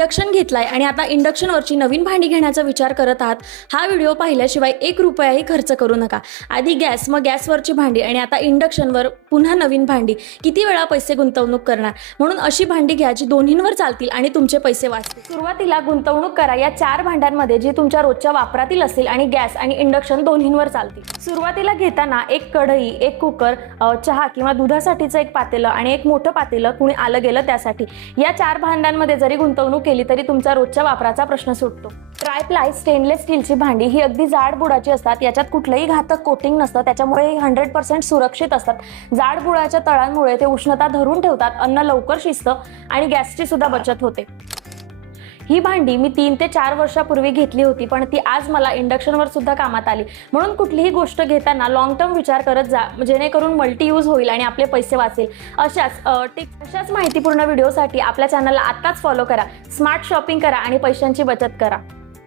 Induction घेतलाय आणि आता इंडक्शनवरची नवीन भांडी घेण्याचा विचार करत आहात, हा व्हिडिओ पाहिल्याशिवाय 1 रुपयाही खर्च करू नका। आधी गॅस, मग गॅसवरची भांडी आणि आता इंडक्शनवर पुन्हा नवीन भांडी, किती वेळा पैसे गुंतवणूक करणार? म्हणून अशी भांडी घ्या जी दोन्हींवर चालतील आणि तुमचे पैसे वाचतील। सुरुवातीला गुंतवणूक करा या 4 भांड्यांमध्ये जी तुमच्या रोजच्या वापरातील असतील आणि गॅस आणि इंडक्शन दोन्हींवर चालतील। सुरुवातीला घेताना एक कढई, एक कुकर, चहा किंवा दुधासाठीचं एक पातेलं आणि एक मोठं पातेलं, कुणी आलं गेलं त्यासाठी, या 4 भांड्यांमध्ये जरी गुंतवणूक केली तरी तुमचा रोजच्या वापराचा प्रश्न सुटतो। ट्रायप्लाय स्टेनलेस स्टीलची भांडी ही अगदी जाड बुडाची असतात, याच्यात कुठलंही घातक कोटिंग नसतं, त्याच्यामुळे 100% सुरक्षित असतात। जाड बुडाच्या तळांमुळे ते उष्णता धरून ठेवतात, अन्न लवकर शिजतं आणि गॅसची सुद्धा बचत होते। ही भांडी मी 3 ते 4 वर्षापूर्वी घेतली होती, पण ती आज मला इंडक्शनवर सुद्धा कामात आली। म्हणून कुठलीही गोष्ट घेताना लॉंग टर्म विचार करत जा, जेणेकरून मल्टी यूज होईल आणि आपले पैसे वाचेल। अशाच माहितीपूर्ण व्हिडिओसाठी आपल्या चॅनलला आत्ताच फॉलो करा, स्मार्ट शॉपिंग करा आणि पैशांची बचत करा।